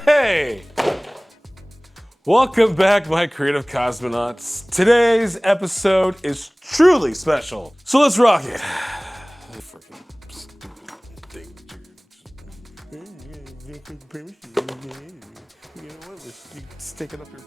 Hey! Welcome back, my creative cosmonauts. Today's episode is truly special, so let's rock it. You know what? Let's stick it up here.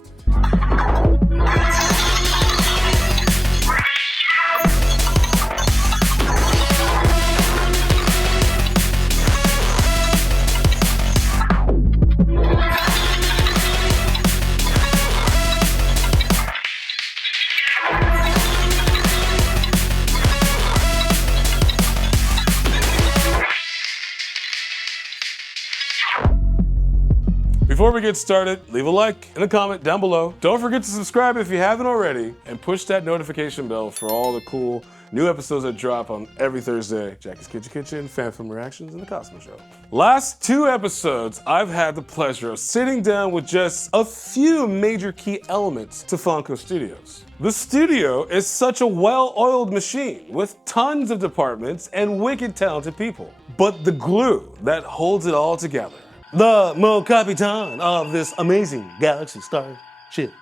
Before we get started, leave a like and a comment down below. Don't forget to subscribe if you haven't already, and push that notification bell for all the cool new episodes that drop on every Thursday. Jackie's Kitchen, fan film reactions, and the Cosmo Show. Last 2 episodes, I've had the pleasure of sitting down with just a few major key elements to Fonco Studios. The studio is such a well-oiled machine with tons of departments and wicked talented people. But the glue that holds it all together, the Mo Capitan of this amazing galaxy starship.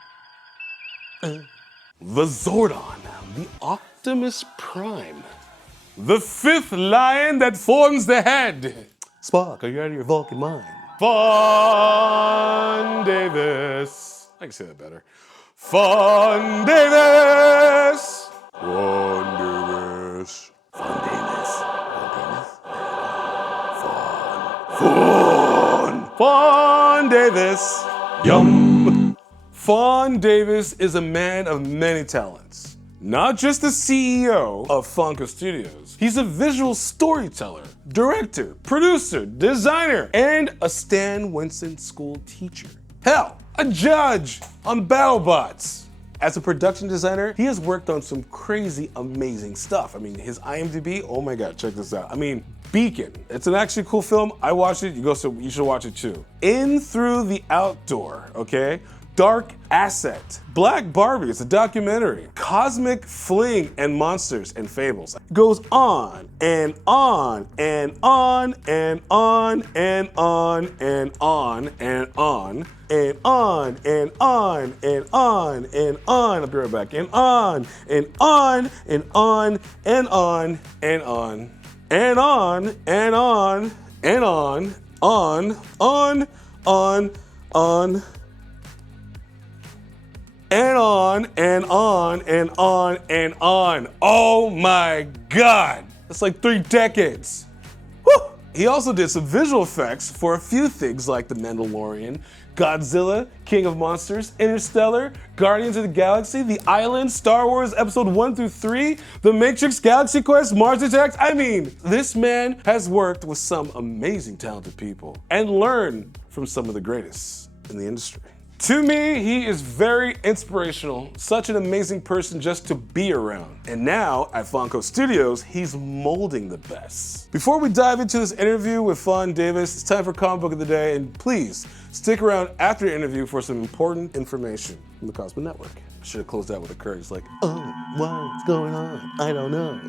The Zordon, the Optimus Prime. The 5th lion that forms the head. Spock, are you out of your Vulcan mind? Fon Davis. I can say that better. Fon Davis. Fon Davis. Fon Davis. Fon Davis. Yum. Fon Davis is a man of many talents. Not just the CEO of Fonco Studios, he's a visual storyteller, director, producer, designer, and a Stan Winston school teacher. Hell, a judge on BattleBots. As a production designer, he has worked on some crazy, amazing stuff. I mean, his IMDB, oh my God, check this out. I mean, Beacon, it's an actually cool film. I watched it, you should watch it too. In Through the Outdoor, okay? Dark Asset, Black Barbie, it's a documentary. Cosmic Fling and Monsters and Fables. It goes on and on and on and on and on and on and on and on and on and on and on. I'll be right back. And on and on and on and on and on and on and on and on on and on and on and on and on. Oh my God, that's like 3 decades. Woo! He also did some visual effects for a few things like The Mandalorian, Godzilla, King of Monsters, Interstellar, Guardians of the Galaxy, The Island, Star Wars Episode 1 through 3, The Matrix, Galaxy Quest, Mars Attacks. I mean, this man has worked with some amazing talented people and learned from some of the greatest in the industry. To me, he is very inspirational, such an amazing person just to be around. And now, at Fonco Studios, he's molding the best. Before we dive into this interview with Fon Davis, it's time for Comic Book of the Day, and please, stick around after the interview for some important information from the Cosmo Network. I should have closed out with a courage like, oh, what's going on? I don't know.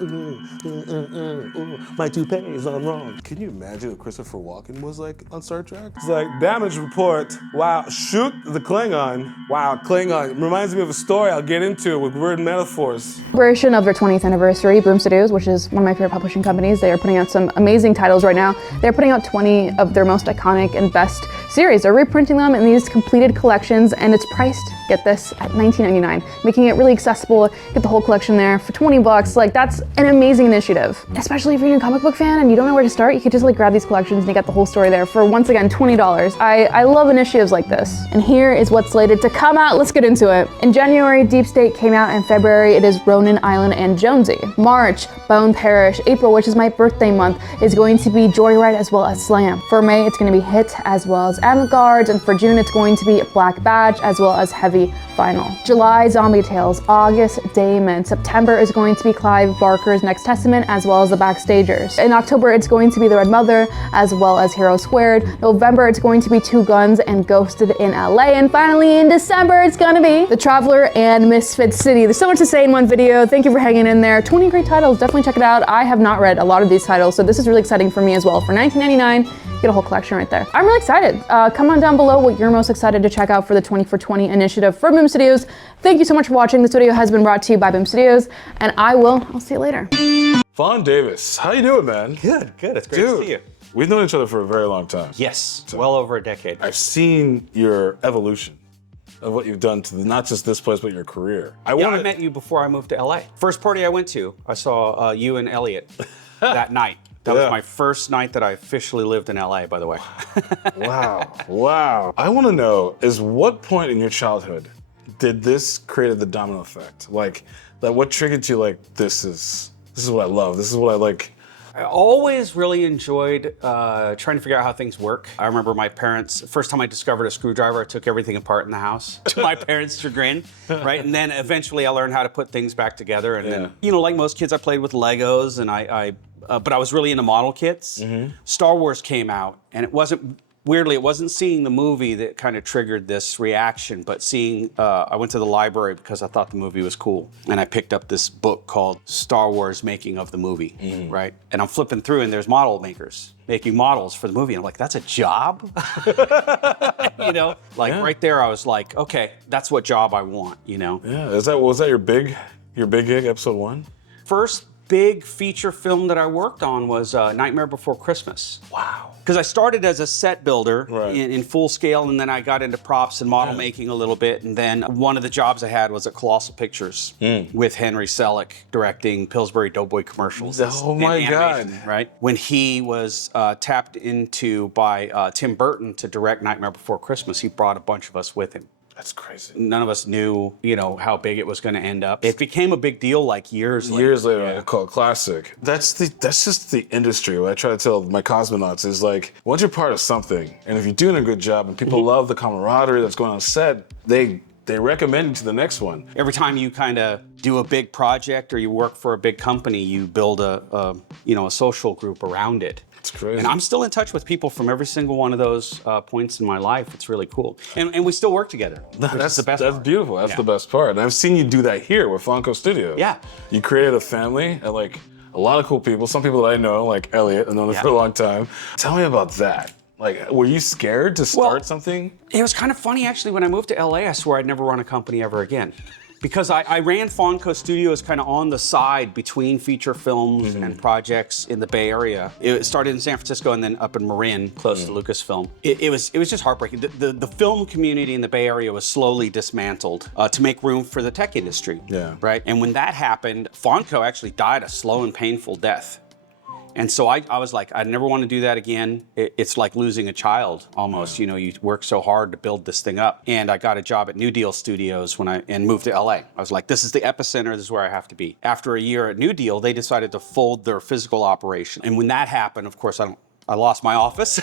My toupee is on wrong. Can you imagine what Christopher Walken was like on Star Trek? It's like, damage report. Wow, shoot the Klingon. Wow, Klingon. Reminds me of a story I'll get into with word metaphors. Version of their 20th anniversary, Boom Studios, which is one of my favorite publishing companies. They are putting out some amazing titles right now. They're putting out 20 of their most iconic and best series. They're reprinting them in these completed collections, and it's priced, get this, at $19.99, making it really accessible. Get the whole collection there for 20 bucks. Like, that's an amazing initiative. Especially if you're a comic book fan and you don't know where to start, you could just like grab these collections and you get the whole story there for, once again, $20. I love initiatives like this. And here is what's slated to come out. Let's get into it. In January, Deep State came out. In February, it is Ronin Island and Jonesy. March, Bone Parish. April, which is my birthday month, is going to be Joyride as well as Slam. For May, it's going to be Hit as well as Avant-Garde, and for June, it's going to be Black Badge as well as Heavy Final. July, Zombie Tales. August, Damon. September is going to be Clive Barker's Next Testament as well as The Backstagers. In October, it's going to be The Red Mother as well as Hero Squared. November, it's going to be Two Guns and Ghosted in LA. And finally, in December, it's gonna be The Traveler and Misfit City. There's so much to say in one video. Thank you for hanging in there. 20 great titles, definitely check it out. I have not read a lot of these titles, so this is really exciting for me as well. For $19.99, get a whole collection right there. I'm really excited. Comment down below what you're most excited to check out for the 20 for 20 initiative for Boom Studios. Thank you so much for watching. This video has been brought to you by Boom Studios, and I'll see you later. Fon Davis, how you doing, man? Good. It's great to see you. We've known each other for a very long time. Yes, well over a decade. I've seen your evolution of what you've done to not just this place, but your career. I met you before I moved to LA. First party I went to, I saw you and Elliot that night. That was my first night that I officially lived in LA, by the way. Wow. I want to know, is what point in your childhood did this create the domino effect? Like what triggered you, like, this is what I love, this is what I like? I always really enjoyed trying to figure out how things work. I remember my parents, first time I discovered a screwdriver, I took everything apart in the house to my parents' chagrin, right? And then eventually I learned how to put things back together. And then, you know, like most kids, I played with Legos, and but I was really into model kits. Star Wars came out, and it wasn't seeing the movie that kind of triggered this reaction, but seeing, I went to the library because I thought the movie was cool. And I picked up this book called Star Wars Making of the Movie, right? And I'm flipping through, and there's model makers making models for the movie. And I'm like, that's a job? You know, like right there, I was like, okay, that's what job I want, you know? Yeah, was that your big gig, episode 1? First big feature film that I worked on was Nightmare Before Christmas. Wow. Because I started as a set builder in full scale, and then I got into props and model making a little bit. And then one of the jobs I had was at Colossal Pictures with Henry Selick directing Pillsbury Doughboy commercials. Oh my God. Right? When he was tapped into by Tim Burton to direct Nightmare Before Christmas, he brought a bunch of us with him. That's crazy. None of us knew, you know, how big it was going to end up. It became a big deal like years later. Years later, I call it classic. That's just the industry. What I try to tell my Cosmonauts is, like, once you're part of something, and if you're doing a good job and people love the camaraderie that's going on set, they recommend you to the next one. Every time you kind of do a big project or you work for a big company, you build a social group around it. It's crazy. And I'm still in touch with people from every single one of those points in my life. It's really cool. And we still work together. That's the best part. That's beautiful. That's the best part. And I've seen you do that here with Fonco Studios. Yeah. You created a family and, like, a lot of cool people. Some people that I know, like Elliot, I've known him for a long time. Tell me about that. Like, were you scared to start something? It was kind of funny, actually. When I moved to LA, I swore I'd never run a company ever again. Because I ran Fonco Studios kind of on the side between feature films and projects in the Bay Area. It started in San Francisco and then up in Marin, close to Lucasfilm. It was just heartbreaking. The film community in the Bay Area was slowly dismantled to make room for the tech industry. Yeah. Right? And when that happened, Fonco actually died a slow and painful death. And so I was like, I never want to do that again. It's like losing a child almost. You know, you work so hard to build this thing up. And I got a job at New Deal Studios and moved to LA. I was like, this is the epicenter. This is where I have to be. After a year at New Deal, they decided to fold their physical operation. And when that happened, of course, I lost my office,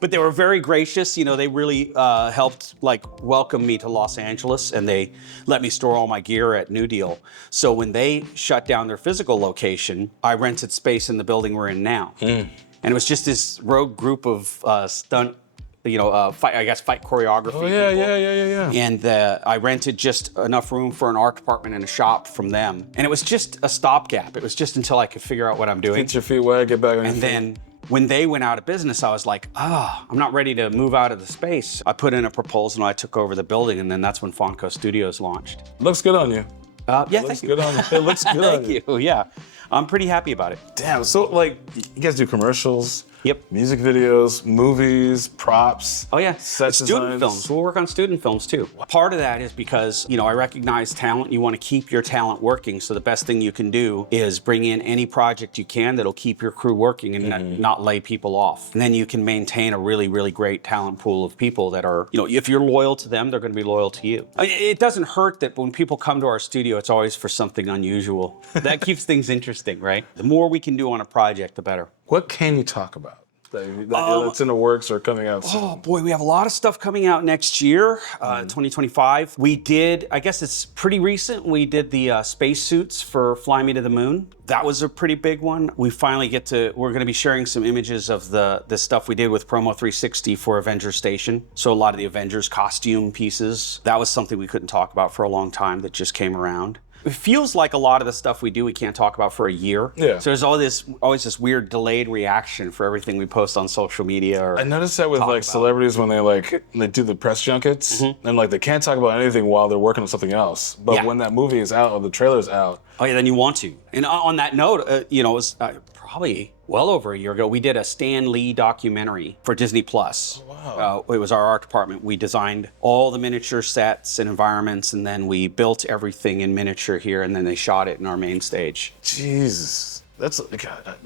but they were very gracious. You know, they really helped, like, welcome me to Los Angeles, and they let me store all my gear at New Deal. So when they shut down their physical location, I rented space in the building we're in now. And it was just this rogue group of stunt, fight choreography people. Yeah. And I rented just enough room for an art department and a shop from them. And it was just a stopgap. It was just until I could figure out what I'm doing. Get your feet wet, get back on your feet. And then when they went out of business, I was like, I'm not ready to move out of the space. I put in a proposal and I took over the building, and then that's when Fonco Studios launched. Looks good on you. Yeah, thank you. It looks good on you. Thank you, yeah. I'm pretty happy about it. Damn, so, like, you guys do commercials, Yep. music videos, movies, props. Oh yeah, set student designs. films. We'll work on student films too. Part of that is because, I recognize talent. You want to keep your talent working. So the best thing you can do is bring in any project you can that'll keep your crew working and not lay people off. And then you can maintain a really, really great talent pool of people that are, if you're loyal to them, they're going to be loyal to you. It doesn't hurt that when people come to our studio, it's always for something unusual. That keeps things interesting, right? The more we can do on a project, the better. What can you talk about that's in the works or coming out soon? Oh boy, we have a lot of stuff coming out next year, 2025. We did, I guess it's pretty recent, we did the space suits for Fly Me to the Moon. That was a pretty big one. We finally we're gonna be sharing some images of the stuff we did with Promo 360 for Avengers Station. So a lot of the Avengers costume pieces. That was something we couldn't talk about for a long time that just came around. it feels like a lot of the stuff we do we can't talk about for a year. Yeah. So there's always this weird delayed reaction for everything we post on social media. Or I noticed that with like celebrities when they do the press junkets and like they can't talk about anything while they're working on something else. But when that movie is out or the trailer's out, oh yeah, then you want to. And on that note, you know, it was probably well over a year ago, we did a Stan Lee documentary for Disney Plus. Oh, wow. It was our art department. We designed all the miniature sets and environments, and then we built everything in miniature here, and then they shot it in our main stage. Jesus. That's, God,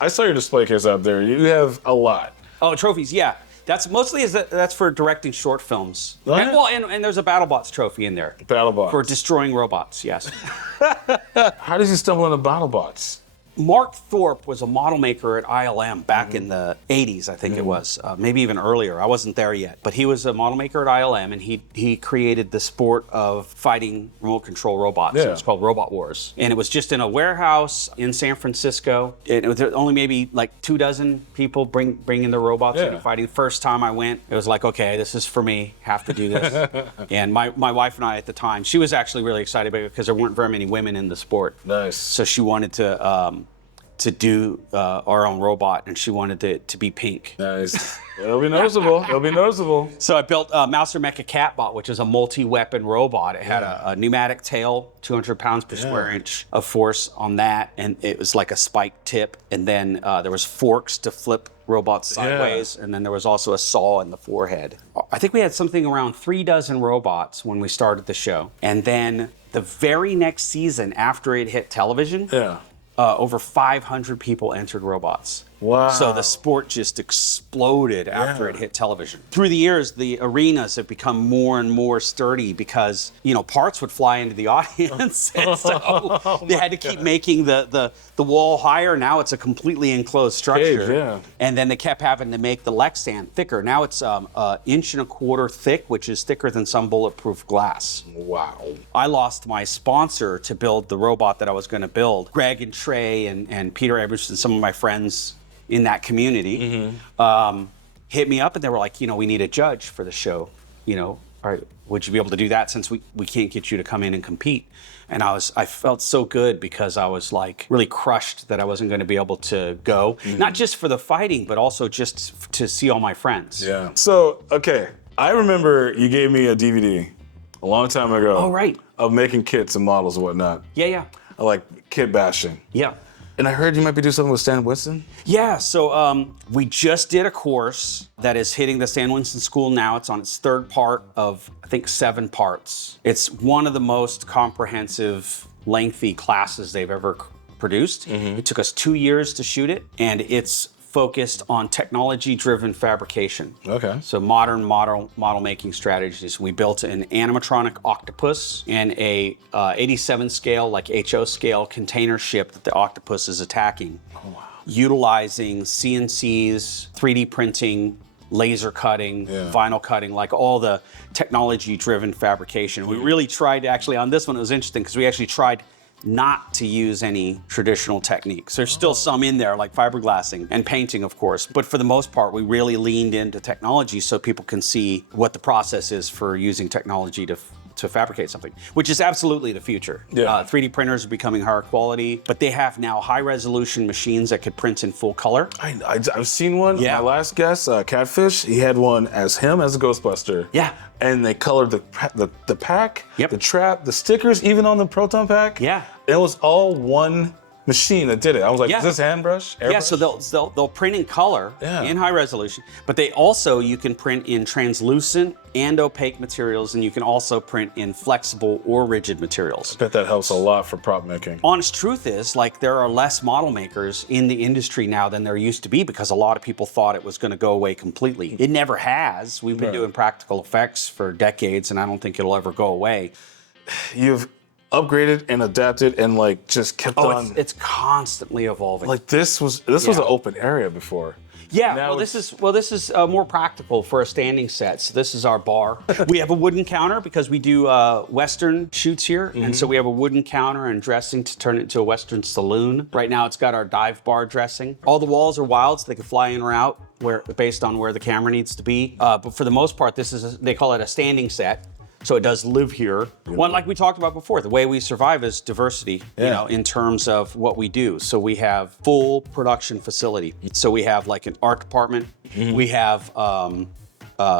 I saw your display case out there. You have a lot. Oh, trophies, yeah. That's mostly that's for directing short films. And there's a BattleBots trophy in there. BattleBots. For destroying robots, yes. How did you stumble into BattleBots? Mark Thorpe was a model maker at ILM back in the 80s, I think it was, maybe even earlier. I wasn't there yet, but he was a model maker at ILM, and he created the sport of fighting remote control robots. Yeah. It's called Robot Wars, and it was just in a warehouse in San Francisco. It was only maybe like 24 people bringing the robots in and fighting. The first time I went, it was like, okay, this is for me. Have to do this. And my wife and I at the time, she was actually really excited about it because there weren't very many women in the sport. Nice. So she wanted to do our own robot, and she wanted it to be pink. Nice. It'll be noticeable. It'll be noticeable. So I built Mouser Mecha Catbot, which is a multi-weapon robot. It had a pneumatic tail, 200 pounds per square inch of force on that, and it was like a spike tip. And then there was forks to flip robots sideways, and then there was also a saw in the forehead. I think we had something around 36 robots when we started the show. And then the very next season after it hit television, over 500 people entered robots. Wow. So the sport just exploded after it hit television. Through the years, the arenas have become more and more sturdy because, you know, parts would fly into the audience. And so they had to keep making the wall higher. Now it's a completely enclosed structure. Cage, and then they kept having to make the Lexan thicker. Now it's 1.25 inches thick, which is thicker than some bulletproof glass. Wow. I lost my sponsor to build the robot that I was going to build. Greg and Trey and Peter Everson, some of my friends in that community, hit me up, and they were like, you know, we need a judge for the show. You know, all right, would you be able to do that since we can't get you to come in and compete? And I felt so good because I was like really crushed that I wasn't going to be able to go, not just for the fighting, but also just to see all my friends. Yeah. So, okay, I remember you gave me a DVD a long time ago. Oh, right. Of making kits and models and whatnot. Yeah. I like kit bashing. Yeah. And I heard you might be doing something with Stan Winston? Yeah, so we just did a course that is hitting the Stan Winston School now. It's on its third part of, I think, 7 parts. It's one of the most comprehensive, lengthy classes they've ever produced. It took us 2 years to shoot it, and it's focused on technology-driven fabrication. Okay. So modern model making strategies. We built an animatronic octopus and a 87 scale, like HO scale container ship that the octopus is attacking. Oh, wow. Utilizing CNCs, 3D printing, laser cutting, vinyl cutting, like all the technology-driven fabrication. We really tried to actually, on this one, it was interesting because we actually tried not to use any traditional techniques. There's still some in there, like fiberglassing and painting, of course. But for the most part, we really leaned into technology so people can see what the process is for using technology to fabricate something, which is absolutely the future. 3D printers are becoming higher quality, but they have now high-resolution machines that could print in full color. I've seen one. My last guest, Catfish, he had one as him as a Ghostbuster. Yeah. And they colored the pack, the trap, the stickers, even on the Proton pack. Yeah. It was all one machine that did it. I was like, is this hand brush? Airbrush? Yeah, so they'll print in color, in high resolution, but you can print in translucent and opaque materials, and you can also print in flexible or rigid materials. I bet that helps a lot for prop making. Honest truth is, like, there are less model makers in the industry now than there used to be because a lot of people thought it was going to go away completely. It never has. We've been doing practical effects for decades, and I don't think it'll ever go away. You've upgraded and adapted and like just kept on. It's constantly evolving. Like this was an open area before. Yeah, this is more practical for a standing set. So this is our bar. We have a wooden counter because we do Western shoots here. And so we have a wooden counter and dressing to turn it into a Western saloon. Right now it's got our dive bar dressing. All the walls are wild so they can fly in or out based on where the camera needs to be. But for the most part, they call it a standing set. So it does live here. One, like we talked about before, the way we survive is diversity, you know, in terms of what we do. So we have full production facility. So we have like an art department. We have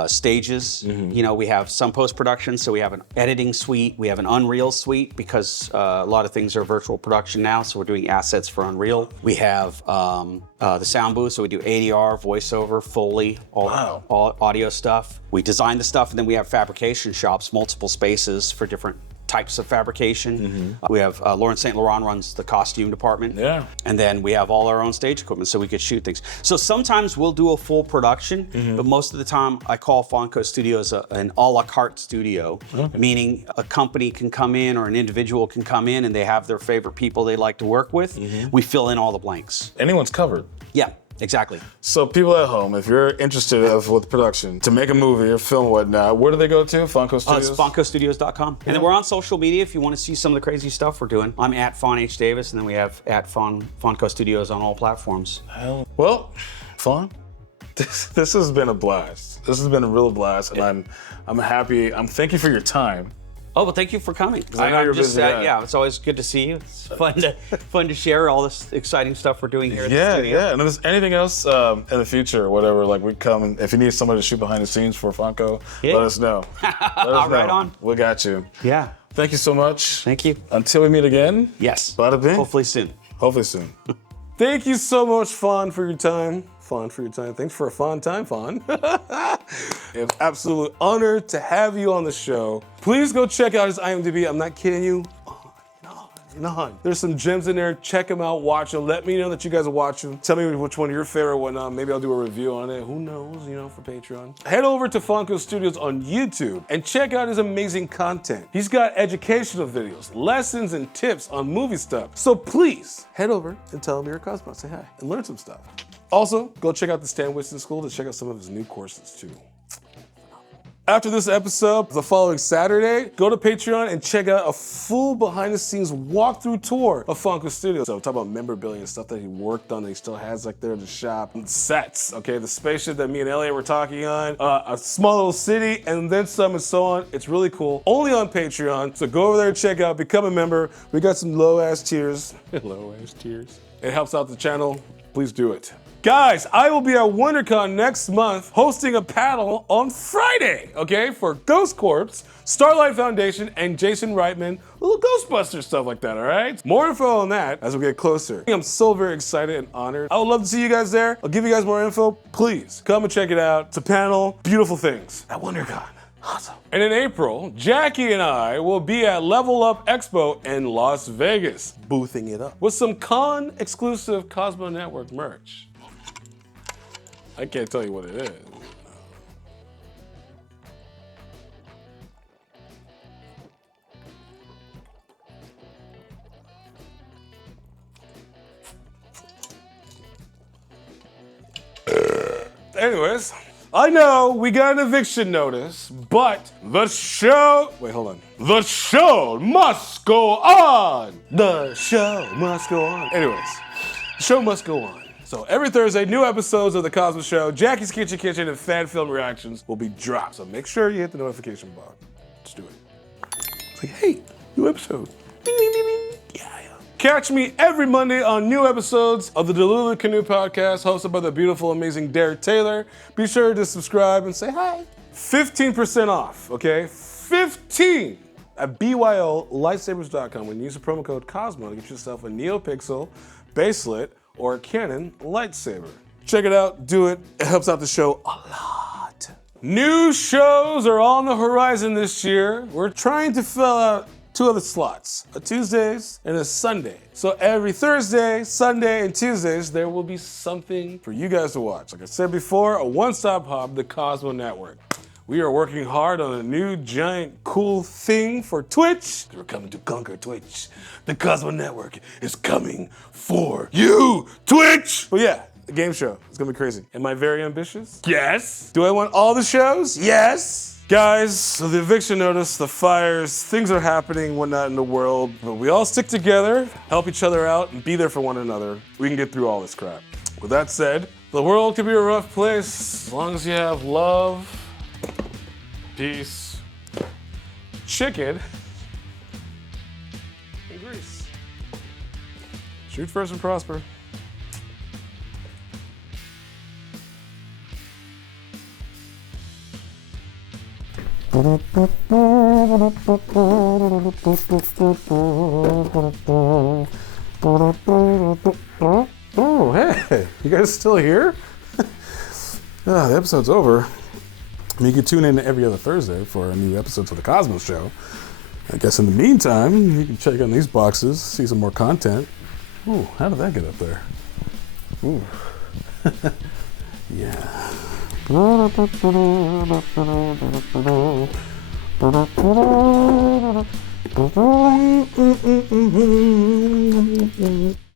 stages. You know, we have some post-production, so we have an editing suite, we have an Unreal suite because a lot of things are virtual production now, so we're doing assets for Unreal. We have the sound booth, so we do ADR, voiceover, Foley, all audio stuff. We design the stuff, and then we have fabrication shops, multiple spaces for different types of fabrication. We have Lawrence St. Laurent runs the costume department. And then we have all our own stage equipment so we could shoot things. So sometimes we'll do a full production, but most of the time I call Fonco Studios an a la carte studio, meaning a company can come in or an individual can come in and they have their favorite people they like to work with. We fill in all the blanks. Anyone's covered. Yeah. Exactly. So people at home, if you're interested with production, to make a movie or film or whatnot, where do they go to? Fonco Studios? It's foncostudios.com. And then we're on social media if you want to see some of the crazy stuff we're doing. I'm at Fon H. Davis, and then we have at Fonco Studios on all platforms. Well, Fon, this has been a blast. This has been a real blast, and I'm happy. Thank you for your time. Oh, well, thank you for coming. I know you're busy. Yeah, it's always good to see you. It's fun to share all this exciting stuff we're doing here at the studio. Yeah. And if there's anything else in the future or whatever, like we come, and if you need somebody to shoot behind the scenes for Fonco, let us know. Right on. We got you. Yeah. Thank you so much. Thank you. Until we meet again. Yes. Bada bing. Hopefully soon. Hopefully soon. Thank you so much, Fon, for your time. Fon, for your time. Thanks for a fun time, Fon. It's absolute honor to have you on the show. Please go check out his IMDb. I'm not kidding you. There's some gems in there. Check them out. Watch them. Let me know that you guys are watching. Tell me which one your favorite one. Maybe I'll do a review on it. Who knows? For Patreon. Head over to Fonco Studios on YouTube and check out his amazing content. He's got educational videos, lessons, and tips on movie stuff. So please head over and tell him you're a Cosmonaut. Say hi and learn some stuff. Also, go check out the Stan Winston School to check out some of his new courses too. After this episode, the following Saturday, go to Patreon and check out a full behind-the-scenes walkthrough tour of Fonco Studios. So talk about memorabilia and stuff that he worked on that he still has like there in the shop. Sets, okay, the spaceship that me and Elliot were talking on, a small little city, and then some and so on. It's really cool. Only on Patreon, so go over there and check out, become a member. We got some low-ass tiers. Low-ass tiers. It helps out the channel. Please do it. Guys, I will be at WonderCon next month hosting a panel on Friday, okay, for Ghost Corps, Starlight Foundation, and Jason Reitman, little Ghostbuster stuff like that, all right? More info on that as we get closer. I'm so very excited and honored. I would love to see you guys there. I'll give you guys more info. Please come and check it out. It's a panel, beautiful things at WonderCon. Awesome. And in April, Jackie and I will be at Level Up Expo in Las Vegas, boothing it up with some con-exclusive Cosmo Network merch. I can't tell you what it is. Anyways, I know we got an eviction notice, but the show... Wait, hold on. The show must go on! The show must go on. Anyways, the show must go on. So every Thursday, new episodes of The Cosmo Show, Jackie's Kitchen, and fan film reactions will be dropped. So make sure you hit the notification bar. Just do it. It's like, hey, new episode. Ding, ding, ding, ding. Yeah. Catch me every Monday on new episodes of the DELULU CANOE podcast, hosted by the beautiful, amazing Derek Taylor. Be sure to subscribe and say hi. 15% off, okay? 15 at BYOlightsabers.com when you use the promo code Cosmo to get yourself a NeoPixel baselit or a Canon lightsaber. Check it out, do it. It helps out the show a lot. New shows are on the horizon this year. We're trying to fill out 2 other slots, a Tuesdays and a Sunday. So every Thursday, Sunday, and Tuesdays, there will be something for you guys to watch. Like I said before, a one-stop hub, the Cosmo Network. We are working hard on a new giant cool thing for Twitch. We're coming to conquer Twitch. The Cosmo Network is coming for you, Twitch! But yeah, the game show. It's gonna be crazy. Am I very ambitious? Yes. Do I want all the shows? Yes. Guys, so the eviction notice, the fires, things are happening, whatnot in the world. But we all stick together, help each other out, and be there for one another. We can get through all this crap. With that said, the world can be a rough place as long as you have love, peace, chicken and grease. Shoot first and prosper. Oh, hey, you guys still here? The episode's over. I mean, you can tune in every other Thursday for a new episode of the Cosmo Show. I guess in the meantime, you can check on these boxes, see some more content. Ooh, how did that get up there? Ooh. Yeah.